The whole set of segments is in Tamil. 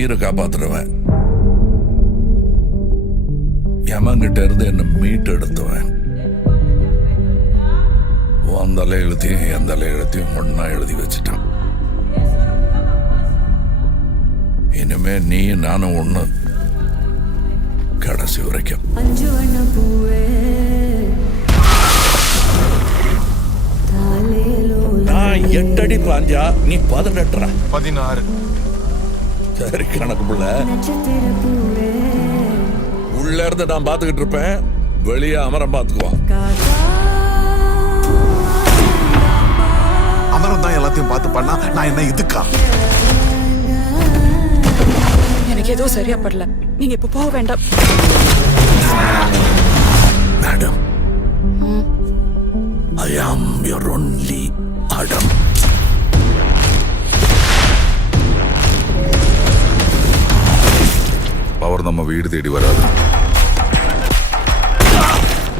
உயிரை காப்பாத்துறவன், யமங்கிட்ட இருந்து என்ன மீட்டு எடுத்துவன். உன் தலை எழுத்தையும் என் தலை எழுத்தையும் ஒன்னா எழுதி வச்சுட்டான். இனிமே நீ நானும் ஒண்ணு, கடைசி வரைக்கும். நான் 8 அடி பாஞ்சா நீ 18. 16. சரி கணக்கு புள்ள. உள்ள இருந்து நான் பாத்துக்கிட்டு இருப்பேன், வெளியே அமரம் பாத்துக்குவான். அமரம் தான் எல்லாத்தையும் பார்த்து பண்ணா நான் என்ன இதுக்கா? எனக்கு ஏதோ சரியா படல, நீங்க இப்ப போக வேண்டாம். Madam, I am your only Adam. Power நம்ம வீடு தேடி வராது,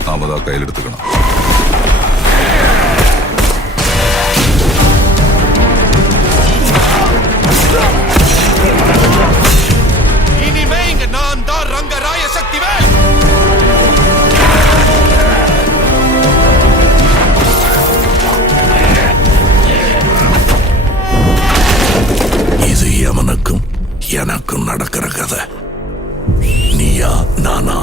நாம தான் கையில் எடுத்துக்கணும். இனிமே இங்க நான் தான் ரங்கராய சக்திவேல். இது யமனுக்கும் எனக்கும் நடக்கிற கதை. நீயா நானா?